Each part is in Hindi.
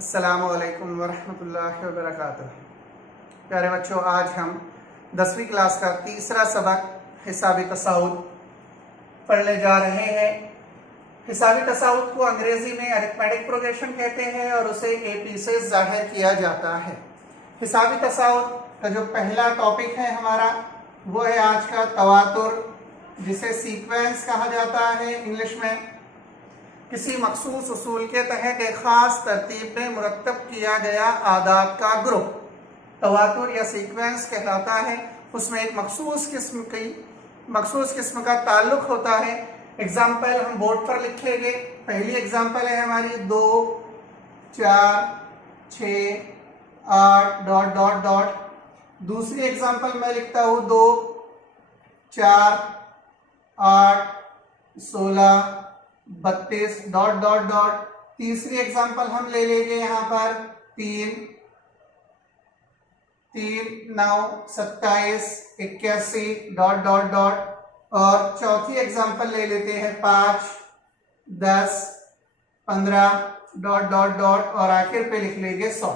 अस्सलामुअलैकुम वरहमतुल्लाहि वबरकातुह। प्यारे बच्चों, आज हम 10वीं क्लास का तीसरा सबक हिसाबी तसाउद पढ़ने जा रहे हैं। हिसाबी तसाउद को अंग्रेजी में अरिथमेटिक प्रोग्रेशन कहते हैं और उसे एपी से जाहिर किया जाता है। हिसाबी तसाउद का जो पहला टॉपिक है हमारा, वो है आज का तवातुर, जिसे सीक्वेंस कहा जाता है इंग्लिश में। किसी मखसूस उसूल के तहत एक खास तरतीब में मुरतब किया गया आदात का ग्रुप तवातुर या सीक्वेंस कहलाता है। उसमें एक मखसूस किस्म का ताल्लुक होता है। एग्जाम्पल हम बोर्ड पर लिखेंगे। पहली एग्जाम्पल है हमारी 2, 4, 6, 8 डॉट डॉट डॉट। दूसरी एग्जाम्पल मैं लिखता हूँ 2, 4, 8, 16, 32 डॉट डॉट डॉट। तीसरी एग्जाम्पल हम ले लेंगे यहाँ पर 3, 9, 27, 81 डॉट डॉट डॉट। और चौथी एग्जाम्पल ले लेते हैं 5, 10, 15 डॉट डॉट डॉट और आखिर पे लिख लेंगे 100।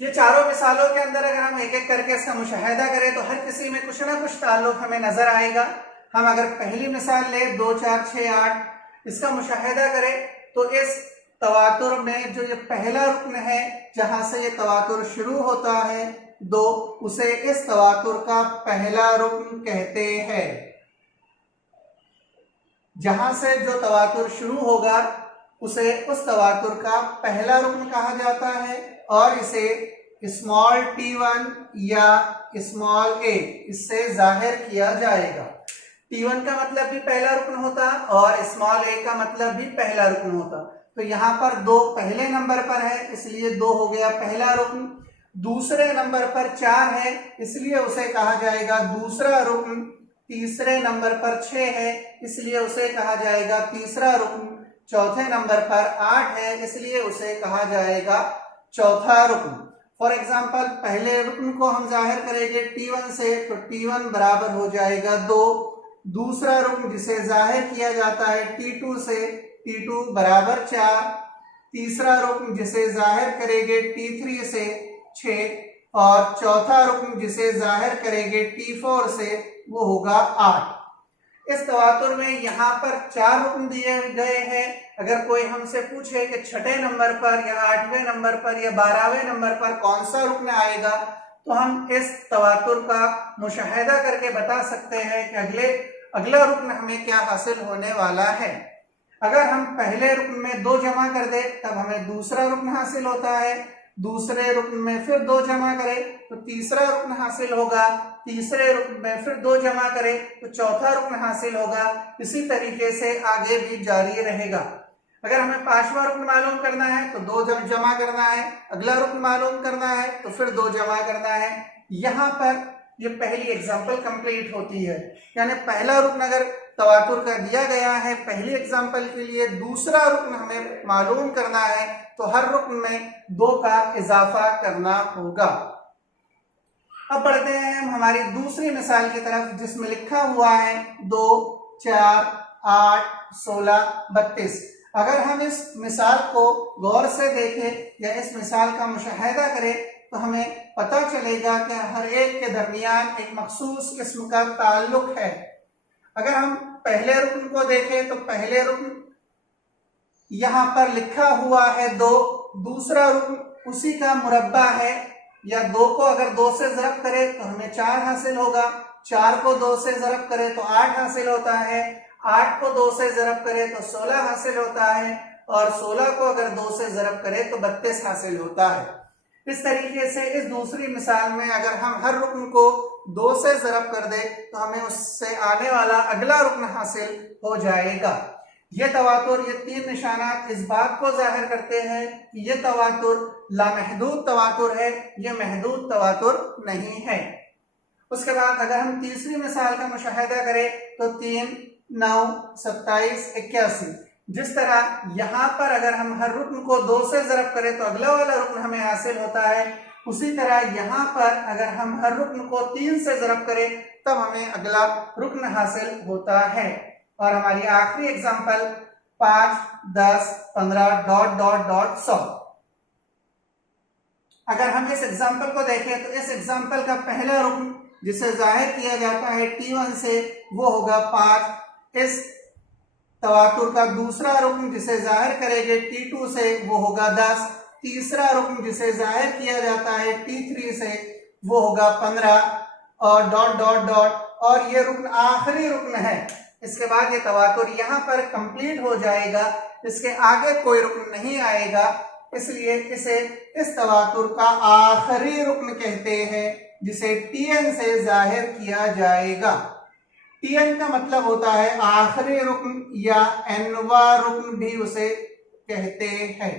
ये चारों मिसालों के अंदर अगर हम एक एक करके इसका मुशाहिदा करें तो हर किसी में कुछ ना कुछ ताल्लुक हमें नजर आएगा। हम अगर पहली मिसाल ले 2, 4, 6, 8, इसका मुशाहिदा करें तो इस तवातुर में जो ये पहला रुकन है, जहां से ये तवातुर शुरू होता है 2, उसे इस तवातुर का पहला रुकन कहते हैं। जहां से जो तवातुर शुरू होगा उसे उस तवातुर का पहला रुकन कहा जाता है और इसे स्मॉल t1 या स्मॉल a इससे जाहिर किया जाएगा। t1 का मतलब भी पहला रुकन होता और स्मॉल a का मतलब भी पहला रुकन होता। तो यहाँ पर 2 पहले नंबर पर है, इसलिए 2 हो गया पहला रुकन। दूसरे नंबर पर 4 है, इसलिए उसे कहा जाएगा दूसरा रुकन। तीसरे नंबर पर 6 है, इसलिए उसे कहा जाएगा तीसरा रुकन। चौथे नंबर पर 8 है, इसलिए उसे कहा जाएगा चौथा रुकन। फॉर एग्जाम्पल, पहले रुकन को हम जाहिर करेंगे t1 से, तो t1 बराबर हो जाएगा 2। दूसरा रुकन जिसे जाहिर किया जाता है t2 से, t2 बराबर 4। तीसरा रुकन जिसे जाहिर करेंगे t3 से 6 और चौथा रुकन जिसे जाहिर करेंगे t4 से, वो होगा 8। इस तवातुर में यहाँ पर 4 रुकन दिए गए हैं। अगर कोई हमसे पूछे कि छठे नंबर पर या 8वें नंबर पर या 12वें नंबर पर कौन सा रुकन आएगा, तो हम इस तवातुर का मुशाहिदा करके बता सकते हैं कि अगला रुकन हमें क्या हासिल होने वाला है। अगर हम पहले रुकन में 2 जमा कर दे तब हमें दूसरा रुकन हासिल होता है। दूसरे रुकन में फिर 2 जमा करें तो तीसरा रुकन हासिल होगा। तीसरे रुकन में फिर 2 जमा करें तो चौथा रुकन हासिल होगा। इसी तरीके से आगे भी जारी रहेगा। अगर हमें 5वां रुकन मालूम करना है तो 2 जमा करना है। अगला रुकन मालूम करना है तो फिर 2 जमा करना है। यहाँ पर ये पहली एग्जाम्पल कंप्लीट होती है। यानी पहला रुकन अगर तवातुर का दिया गया है पहली एग्जाम्पल के लिए, दूसरा रुकन हमें मालूम करना है तो हर रुकन में 2 का इजाफा करना होगा। अब बढ़ते हैं हम हमारी दूसरी मिसाल की तरफ, जिसमें लिखा हुआ है 2, 4, 8, 16, 32। अगर हम इस मिसाल को गौर से देखें या इस मिसाल का मुशाहिदा करें तो हमें पता चलेगा कि हर एक के दरमियान एक मखसूस किस्म का ताल्लुक है। अगर हम पहले रुकन को देखें तो पहले रुकन यहाँ पर लिखा हुआ है 2। दूसरा रुकन उसी का मुरब्बा है, या 2 को अगर 2 से ज़रब करें तो हमें 4 हासिल होगा। 4 को 2 से ज़रब करें तो 8 हासिल होता है। 8 को 2 से ज़रब करें तो 16 हासिल होता है और 16 को अगर 2 से ज़रब करें तो 32 हासिल होता है। इस तरीके से इस दूसरी मिसाल में अगर हम हर रुकन को 2 से ज़रब कर दे तो हमें उससे आने वाला अगला रुकन हासिल हो जाएगा। ये तवातुर, ये 3 निशानात इस बात को जाहिर करते हैं कि ये तवातुर लामहदूद तवातुर है, ये महदूद तवातुर नहीं है। उसके बाद अगर हम तीसरी मिसाल का मुशाहिदा करें तो 3, 9, 27, 81। जिस तरह यहाँ पर अगर हम हर रुकन को 2 से ज़रब करें तो अगला वाला रुकन हमें हासिल होता है, उसी तरह यहाँ पर अगर हम हर रुकन को 3 से ज़रब करें तब हमें अगला रुकन हासिल होता है। और हमारी आखिरी एग्जाम्पल 5, 10, 15 डॉट डॉट डॉट 100। अगर हम इस एग्जाम्पल को देखें तो इस एग्जाम्पल का पहला रुकन जिसे जाहिर किया जाता है T1 से वो होगा 5। इस तवातुर का दूसरा रुकन जिसे जाहिर करेंगे T2 से वो होगा 10। तीसरा रुकन जिसे जाहिर किया जाता है T3 से वो होगा 15 और डॉट डॉट डॉट, और ये रुकन आखिरी रुकन है। इसके बाद ये तवातुर यहाँ पर कंप्लीट हो जाएगा, इसके आगे कोई रुकन नहीं आएगा, इसलिए इसे इस तवातुर का आखिरी रुकन कहते हैं जिसे Tn से जाहिर किया जाएगा। Tn का मतलब होता है आखिरी रुकन या nवा रुकन भी उसे कहते हैं।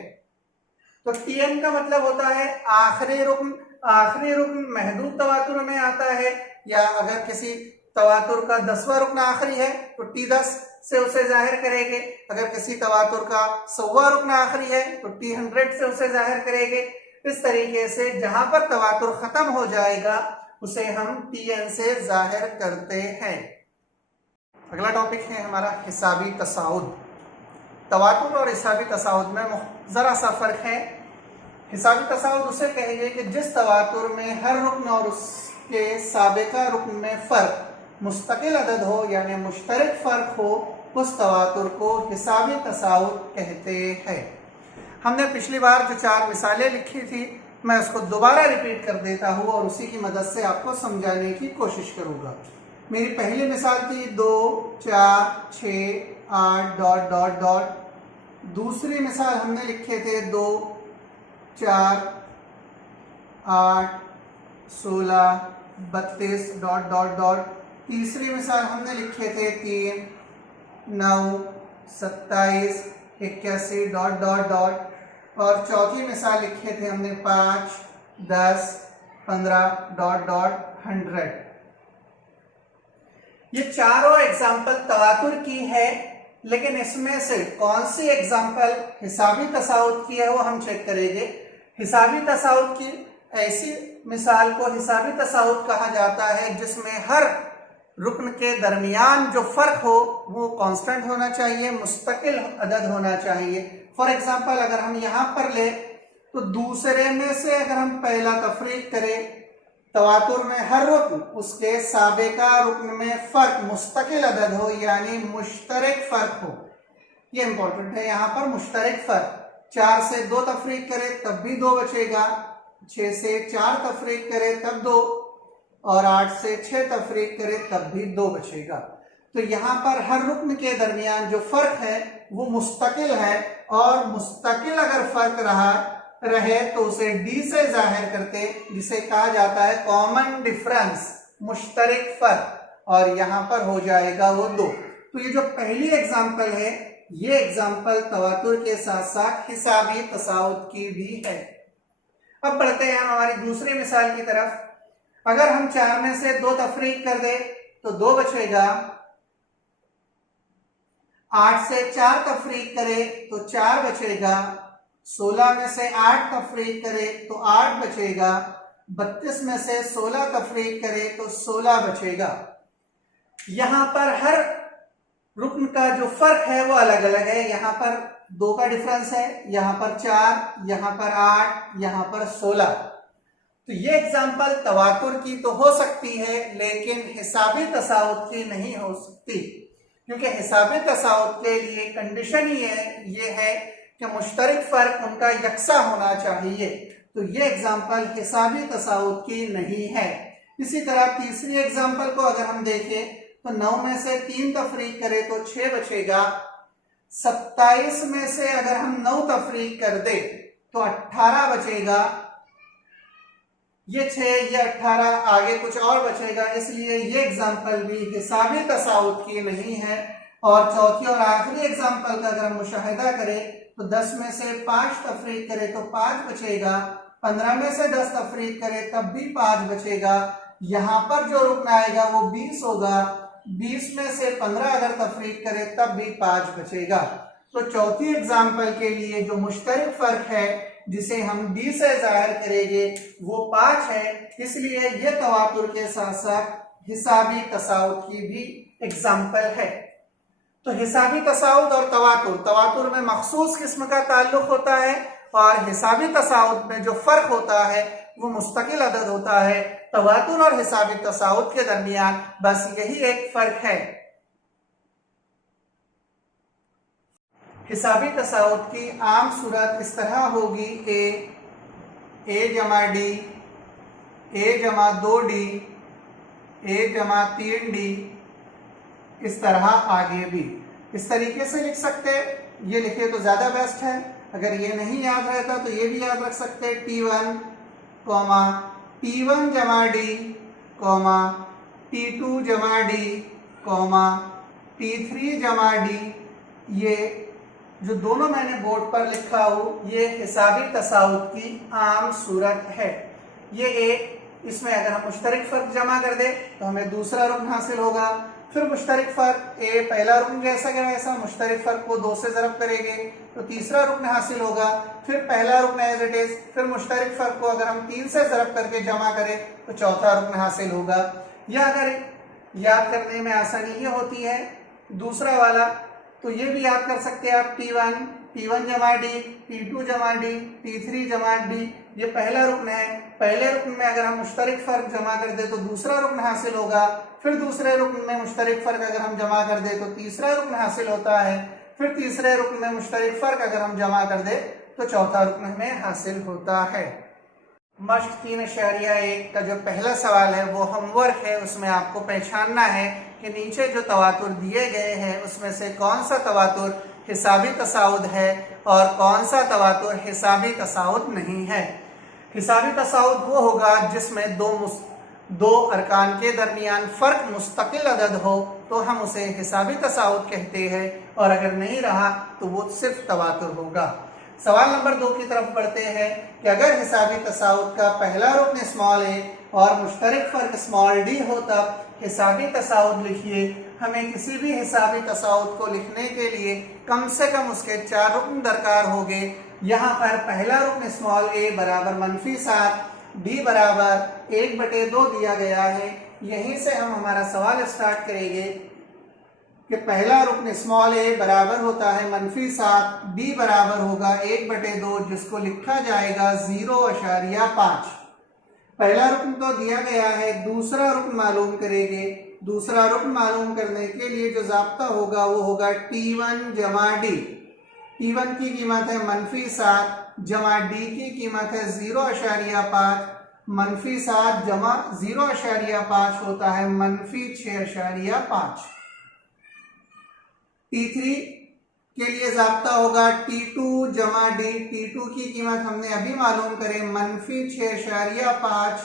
तो Tn का मतलब होता है आखिरी रुकन। आखिरी रुकन महदूद तवातुर में आता है, या अगर किसी तवातुर का 10वां रुकन आखिरी है तो T10 से उसे जाहिर करेंगे। अगर किसी तवातुर का 100वां रुकन आखिरी है तो T100 से उसे जाहिर करेंगे। इस तरीके से जहां पर तवातुर खत्म हो जाएगा उसे हम Tn से जाहिर करते हैं। अगला टॉपिक है हमारा हिसाबी तसाउद। तवातुर और हिसाबी तसाउद में जरा सा फर्क है। हिसाबी तसाउद उसे कहेंगे कि जिस तवातुर में हर रुकन और उसके साबिका रुकन में फर्क मुस्तकिल अदद हो, यानी मुश्तरक फर्क हो, उस तवातुर को हिसाबी तसाउद कहते हैं। हमने पिछली बार जो 4 मिसालें लिखी थी मैं उसको दोबारा रिपीट कर देता हूँ और उसी की मदद से आपको समझाने की कोशिश करूंगा। मेरी पहली मिसाल थी 2, 4, 6, 8 डॉट डॉट डॉट। दूसरी मिसाल हमने लिखे थे 2, 4, 8, 16, 32 डॉट डॉट डॉट। तीसरी मिसाल हमने लिखे थे 3, 9, 27, 81 डॉट डॉट डॉट। और चौथी मिसाल लिखे थे हमने 5, 10, 15 डॉट डॉट 100। ये चारों एग्जाम्पल तवातुर की है, लेकिन इसमें से कौन सी एग्जाम्पल हिसाबी तसाउद की है वो हम चेक करेंगे। हिसाबी तसाउद की ऐसी मिसाल को हिसाबी तसाउद कहा जाता है जिसमें हर रुकन के दरमियान जो फर्क हो वो कांस्टेंट होना चाहिए, मुस्तकिल अदद होना चाहिए। फॉर एग्जाम्पल अगर हम यहाँ पर ले तो दूसरे में से अगर हम पहला तफरीक करें, तवातुर में हर रुकन उसके साबिका रुकन में फर्क मुस्तकिल अदद हो, यानी मुश्तरक फर्क हो। ये इंपॉर्टेंट है यहाँ पर, मुश्तरक फर्क। 4 से 2 तफरीक करें तब भी 2 बचेगा, 6 से 4 तफरीक करें तब 2, और 8 से 6 तफरीक करें तब भी 2 बचेगा। तो यहाँ पर हर रुकन के दरमियान जो फर्क है वो मुस्तकिल है, और मुस्तकिल अगर फर्क रहे तो उसे डी से जाहिर करते, जिसे कहा जाता है कॉमन डिफरेंस, मुश्तरक फर्क, और यहाँ पर हो जाएगा वो 2। तो ये जो पहली एग्जाम्पल है ये एग्जाम्पल तवातुर के साथ साथ हिसाबी तसाउद की भी है। अब बढ़ते हैं हमारी दूसरी मिसाल की तरफ। अगर हम 4 में से 2 तफरीक कर दे तो 2 बचेगा, 8 से 4 तफरीक करे तो 4 बचेगा, 16 में से 8 तफरीक करे तो 8 बचेगा, 32 में से 16 तफरीक करे तो 16 बचेगा। यहां पर हर रुकन का जो फर्क है वो अलग अलग है। यहाँ पर 2 का डिफरेंस है, यहाँ पर 4, यहाँ पर 8, यहाँ पर 16। तो ये एग्जाम्पल तवातुर की तो हो सकती है लेकिन हिसाबी तसाउद की नहीं हो सकती, क्योंकि हिसाबी तसाउद के लिए कंडीशन ये है कि मुश्तरक फर्क उनका यकसा होना चाहिए। तो ये एग्जाम्पल हिसाबी तसाउद की नहीं है। इसी तरह तीसरी एग्जाम्पल को अगर हम देखें तो 9 में से 3 तफरीक करें तो 6 बचेगा, 27 में से अगर हम 9 तफरीक कर दे तो 18 बचेगा, ये 6 ये 18, आगे कुछ और बचेगा, इसलिए ये एग्जाम्पल भी हिसाबी तसाउद की नहीं है। और चौथी और आखिरी एग्जाम्पल का अगर हम मुशाहिदा करें तो 10 में से 5 तफरीक करें तो 5 बचेगा, 15 में से 10 तफरीक करें तब भी 5 बचेगा। यहाँ पर जो रुकन आएगा वो 20 होगा, 20 में से 15 अगर तफरीक करें तब भी 5 बचेगा। तो चौथी एग्जाम्पल के लिए जो मुश्तरक फर्क है जिसे हम डी से जाहिर करेंगे वो 5 है, इसलिए ये तवातुर के साथ साथ हिसाबी तसाउद की भी एग्जाम्पल है। तो हिसाबी तसाउद और तवातुर, तवातुर में मखसूस किस्म का ताल्लुक होता है और हिसाबी तसाउद में जो फर्क होता है वो मुस्तकिल अदद होता है। तवातुर और हिसाबी तसाउद के दरमियान बस यही एक फर्क है। हिसाबी तसाउद की आम सूरत इस तरह होगी ए जमा डी, ए जमा 2D, ए जमा 3D, इस तरह आगे भी इस तरीके से लिख सकते। ये लिखे तो ज्यादा बेस्ट है। अगर ये नहीं याद रहता तो ये भी याद रख सकते T1, T1 जमा D, T2 जमा D, T3 जमा D। ये जो दोनों मैंने बोर्ड पर लिखा हूं ये हिसाबी तसाउद की आम सूरत है। ये एक, इसमें अगर हम मुश्तरक फर्क जमा कर दे तो हमें दूसरा रुकन हासिल होगा। फिर मुश्तरक फर्क ए पहला रुकन जैसा क्या वैसा मुश्तरक फर्क को 2 से ज़रब करेंगे तो तीसरा रुकन हासिल होगा। फिर पहला रुकन एज इट इज, फिर मुश्तरक फर्क को अगर हम 3 से ज़रब करके जमा करें तो चौथा रुकन हासिल होगा। या अगर याद करने में आसानी ये होती है दूसरा वाला, तो ये भी याद कर सकते हैं आप T1 जमा D, T2 जमा D, T3 जमा D। ये पहला रुकन है। पहले रुकन में अगर हम मुश्तरक फर्क जमा कर दे तो दूसरा रुकन हासिल होगा। फिर दूसरे रुकन में मुश्तरक फर्क अगर हम जमा कर दे तो तीसरा रुकन हासिल होता है। फिर तीसरे रुकन में मुश्तरक फर्क अगर हम जमा कर दे तो चौथा रुकन हमें हासिल होता है। मश्क 3.1 का जो पहला सवाल है वो होमवर्क है। उसमें आपको पहचानना है कि नीचे जो तवातुर दिए गए हैं उसमें से कौन सा तवातुर हिसाबी तसाउद है और कौन सा तवातुर हिसाबी तसाउद नहीं है। हिसाबी तसाउद वो होगा जिसमें दो अरकान के दरमियान फर्क मुस्तकिल अदद हो तो हम उसे हिसाबी तसाउद कहते हैं, और अगर नहीं रहा तो वो सिर्फ तवातुर होगा। सवाल नंबर 2 की तरफ बढ़ते हैं कि अगर हिसाबी तसाउद का पहला रुकन स्मॉल ए और मुश्तरक फर्क स्मॉल डी हो तब हिसाबी तसाउद लिखिए। हमें किसी भी हिसाबी तसाउद को लिखने के लिए कम से कम उसके 4 रुकन दरकार होंगे। यहाँ पर पहला रुकन स्मॉल ए बराबर -7, डी बराबर 1/2 दिया गया है। यहीं से हम हमारा सवाल स्टार्ट करेंगे कि पहला रुकन स्मॉल ए बराबर होता है -7, डी बराबर होगा 1/2 जिसको लिखा जाएगा 0.5। पहला रुकन तो दिया गया है, दूसरा रुकन मालूम करेंगे। दूसरा रुकन मालूम करने के लिए जो ज़ाब्ता होगा वो होगा T1 जमा D। T1 की कीमत है -7 जमा D की कीमत है 0.5, -7 जमा 0.5 होता है -6.5। T3 के लिए ज़ाब्ता होगा T2 जमा D। T2 की कीमत हमने अभी मालूम करे -6.5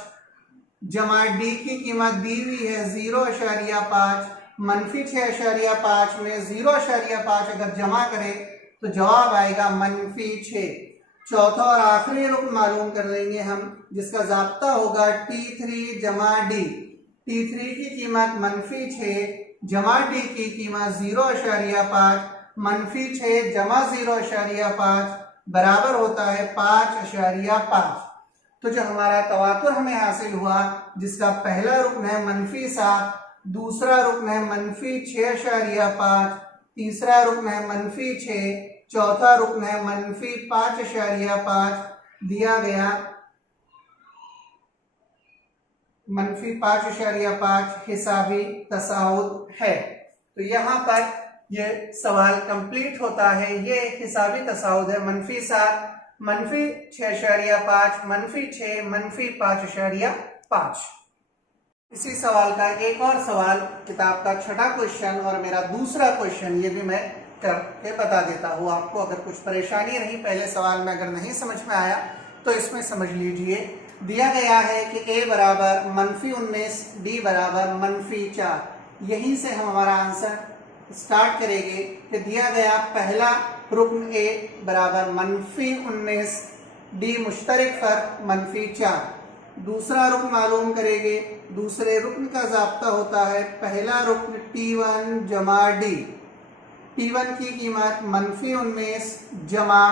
जमा D की कीमत दी हुई है 0.5। -6.5 में 0.5 अगर जमा करें तो जवाब आएगा -6। चौथा और आखिरी रुकन मालूम कर लेंगे हम जिसका ज़ाब्ता होगा T3 जमा D। T3 की कीमत -6 जमा D की कीमत 0.5, -6 जमा 0.5 बराबर होता है 5.5। तो जो हमारा तवातुर हमें हासिल हुआ जिसका पहला रुकन है -7, दूसरा रुकन है -6.5, तीसरा रुकन है -6, चौथा रुकन है -5.5 दिया गया। -5.5 हिसाबी तसाउद है। तो यहाँ पर ये सवाल कंप्लीट होता है। ये हिसाबी तसाउद है -7, -6.5, -6, -5.5। इसी सवाल का एक और सवाल किताब का छठा क्वेश्चन और मेरा दूसरा क्वेश्चन ये भी मैं करके बता देता हूँ आपको। अगर कुछ परेशानी रही पहले सवाल में अगर नहीं समझ में आया तो इसमें समझ लीजिए। दिया गया है कि a बराबर -19, d बराबर -4। यहीं से हम हमारा आंसर स्टार्ट करेंगे कि दिया गया पहला रुकन a बराबर -19, d मुश्तरक फर्क -4। दूसरा रुकन मालूम करेंगे। दूसरे रुकन का ज़ाब्ता होता है पहला रुकन T1 जमा D। T1 की कीमत -19 जमा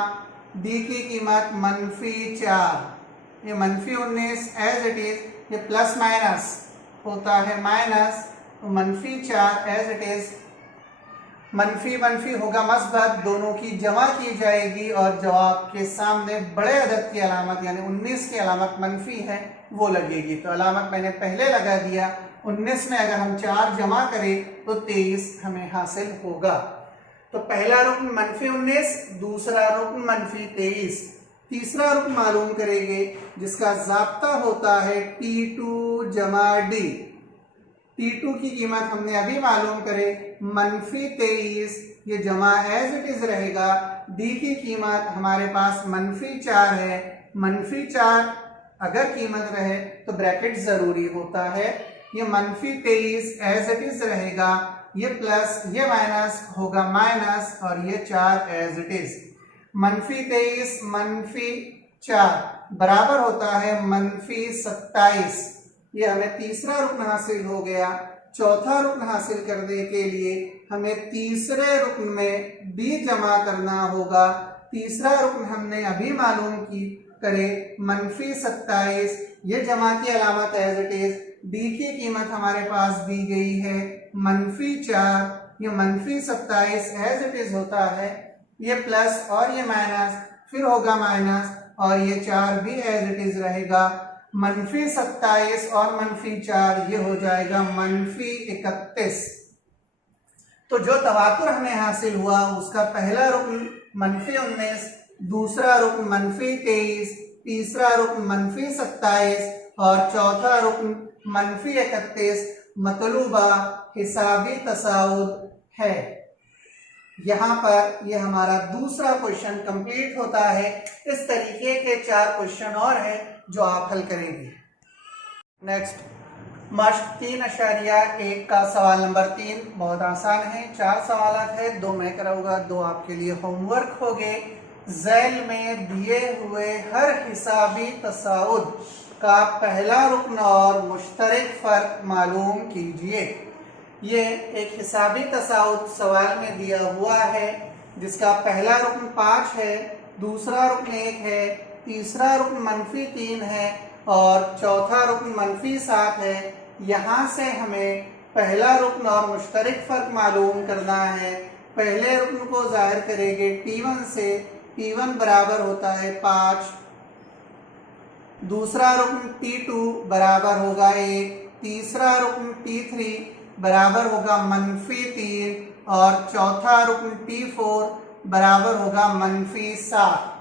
D की कीमत -4। ये -19 एज इट इज, ये प्लस माइनस होता है माइनस, तो -4 एज इट इज मनफी मनफी होगा मस्बत, दोनों की जमा की जाएगी और जवाब के सामने बड़े अदद की अलामत यानी 19 की अलामत मनफी है वो लगेगी। तो अलामत मैंने पहले लगा दिया। 19 में अगर हम 4 जमा करें तो 23 हमें हासिल होगा। तो पहला रुकन मनफी 19, दूसरा रुकन मनफी 23, तीसरा रुकन मालूम करेंगे जिसका ज़ाब्ता होता है T2 जमा D। T2 की कीमत हमने अभी मालूम करे मनफी 23, ये जमा एज इट इज रहेगा। D की कीमत हमारे पास मनफी 4 है, मनफी 4 अगर कीमत रहे तो ब्रैकेट जरूरी होता है। ये मनफी 23 एज इट इज रहेगा, ये प्लस ये माइनस होगा माइनस और ये 4 एज इट इज। मनफी 23 मनफी 4 बराबर होता है मनफी 27। ये हमें तीसरा रुकन हासिल हो गया। चौथा रुकन हासिल करने के लिए हमें तीसरे रुकन में D जमा करना होगा। तीसरा रुकन हमने अभी मालूम की करे मनफी 27, ये जमा की अलामत एज इट इज। D की कीमत हमारे पास दी गई है मनफी 4, ये मनफी 27 एज इट इज होता है, ये प्लस और ये माइनस फिर होगा माइनस और ये 4 भी एज इट इज रहेगा। मनफी 27 और मनफी 4 ये हो जाएगा मनफी 31। तो जो तवातुर हमें हासिल हुआ उसका पहला रुकन मनफी 19, दूसरा रुकन मनफी 23, तीसरा रुकन मनफी 27 और चौथा रुकन मनफी 31 मतलूबा हिसाबी तसाउद है। यहाँ पर ये हमारा दूसरा क्वेश्चन कंप्लीट होता है। इस तरीके के 4 क्वेश्चन और हैं जो आप हल करेंगे। नेक्स्ट मश्क 3.1 का सवाल नंबर 3 बहुत आसान है। 4 सवाल है, 2 मैं कराऊंगा, 2 आपके लिए होमवर्क हो गए। झैल में दिए हुए हर हिसाबी तसाउद का पहला रुकन और मुश्तरक फर्क मालूम कीजिए। ये एक हिसाबी तसाउद सवाल में दिया हुआ है जिसका पहला रुकन 5 है, दूसरा रुकन 1 है, तीसरा रुकन मनफी 3 है और चौथा रुकन मनफी 7 है। यहाँ से हमें पहला रुकन और मुश्तरक फर्क मालूम करना है। पहले रुकन को जाहिर करेंगे T1 से, T1 बराबर होता है 5, दूसरा रुकन T2 बराबर होगा 1, तीसरा रुकन T3 बराबर होगा मनफी 3 और चौथा रुकन T4 बराबर होगा मनफी 7।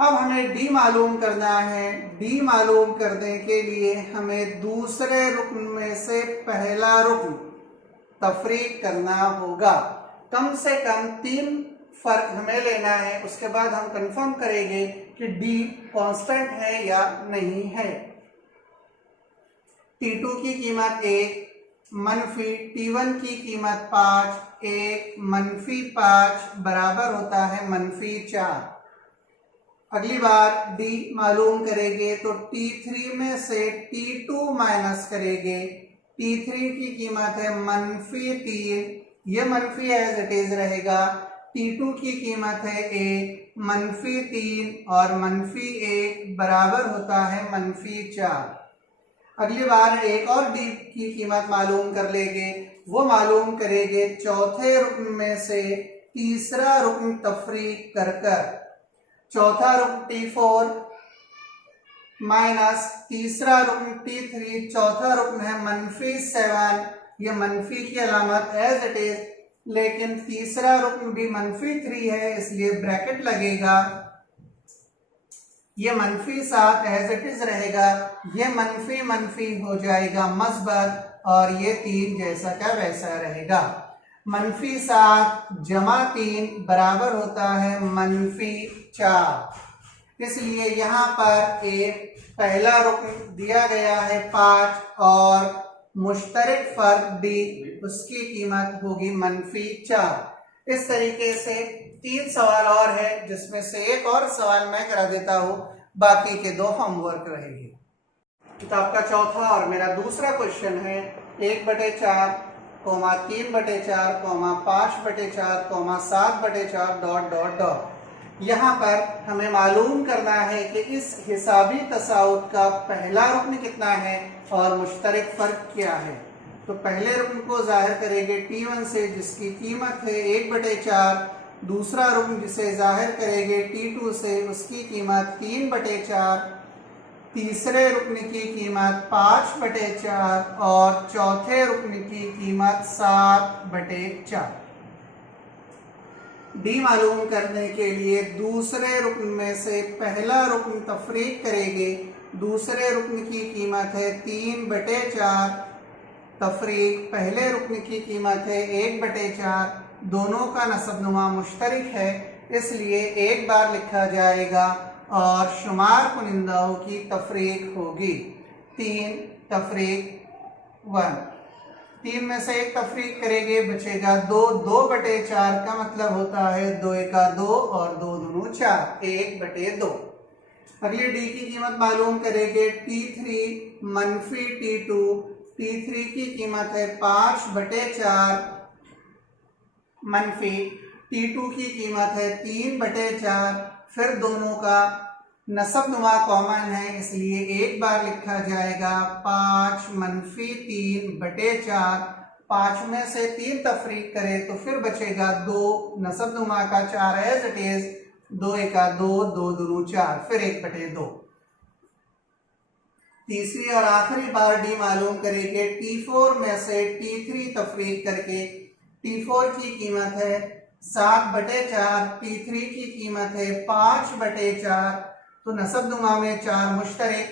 अब हमें D मालूम करना है। D मालूम करने के लिए हमें दूसरे रुकन में से पहला रुकन तफरीक करना होगा। कम से कम 3 फर्क हमें लेना है, उसके बाद हम कंफर्म करेंगे कि D कांस्टेंट है या नहीं है। T2 की कीमत 1, मनफी T1 की कीमत 5, 1 मनफी 5 बराबर होता है मनफी 4। अगली बार D मालूम करेंगे तो T3 में से T2 माइनस करेंगे। T3 की कीमत है मनफी 3, ये मनफी एज इट इज रहेगा। T2 की कीमत है 1, मनफी 3 और मनफी 1 बराबर होता है मनफी 4। अगली बार एक और D की कीमत मालूम कर लेंगे, वो मालूम करेंगे चौथे रुकन में से तीसरा रुकन तफरीक कर कर। चौथा रुकन T4 माइनस तीसरा रुकन T3, चौथा रुकन है मनफी 7, ये मनफी की अलामत एज इट इज, लेकिन तीसरा रुकन भी मनफी 3 है इसलिए ब्रैकेट लगेगा। ये मनफी 7 एज इट इज रहेगा, ये मनफी मनफी हो जाएगा मस्बत और ये 3 जैसा का वैसा रहेगा। मनफी 7 जमा 3 बराबर होता है मनफी 4। इसलिए यहाँ पर एक पहला रुकन दिया गया है 5 और मुश्तरक फर्क भी उसकी कीमत होगी मनफी 4। इस तरीके से 3 सवाल और है जिसमें से एक और सवाल मैं करा देता हूँ, बाकी के 2 होमवर्क रहेगी। किताब का चौथा और मेरा दूसरा क्वेश्चन है 1/4, 3/4, 5/4, 7/4 डॉट डॉट डॉट। यहाँ पर हमें मालूम करना है कि इस हिसाबी तसाउद का पहला रुकन कितना है और मुश्तरक फर्क क्या है। तो पहले रुकन को जाहिर करेंगे T1 से जिसकी कीमत है 1/4, दूसरा रुकन जिसे जाहिर करेंगे T2 से उसकी कीमत 3/4, तीसरे रुकन की कीमत 5/4 और चौथे रुकन की कीमत 7/4। डी मालूम करने के लिए दूसरे रुकन में से पहला रुकन तफरीक करेंगे। दूसरे रुकन की कीमत है 3/4, तफरीक पहले रुकन की कीमत है 1/4। दोनों का नसबनुमा मुश्तरक है, इसलिए एक बार लिखा जाएगा और शुमार कुनिंदाओं की तफरीक होगी 3 तफरीक 1। 3 में से एक तफरीक करेंगे, बचेगा 2। 2/4 का मतलब होता है 2 का 2 और 2 दूनी 4, 1/2। अगली डी की कीमत मालूम करेंगे। T3 मनफी T2, T3 की कीमत है 5/4 मनफी T2 की कीमत है 3/4। फिर दोनों का नसबनुमा कॉमन है, इसलिए एक बार लिखा जाएगा 5 मनफी 3/4। 5 में से 3 तफरीक करें तो फिर बचेगा 2, नसबनुमा का 4 एज इट इज, 2 का 2, 2 दूनी 4, फिर 1/2। तीसरी और आखिरी बार डी मालूम करेंगे। T4 में से T3 तफरीक करके T4 की कीमत है 7/4, T3 की कीमत है 5/4। तो नसबनुमा में 4 मुश्तरक,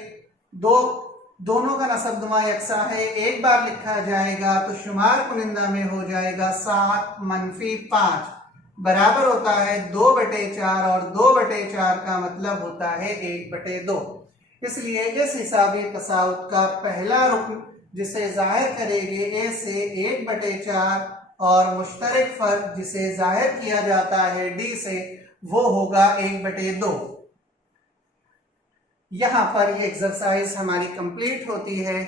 दोनों का नसबनुमा यकसा है, एक बार लिखा जाएगा तो शुमार कुनिंदा में हो जाएगा 7 मनफी 5 बराबर होता है 2/4 और 2/4 का मतलब होता है 1/2। इसलिए इस हिसाबी तसाउत का पहला रुकन जिसे जाहिर करेंगे ए से 1/4 और मुश्तरक फर्क जिसे जाहिर किया जाता है डी से वो होगा 1/2। यहाँ पर ये एक्सरसाइज हमारी कंप्लीट होती है।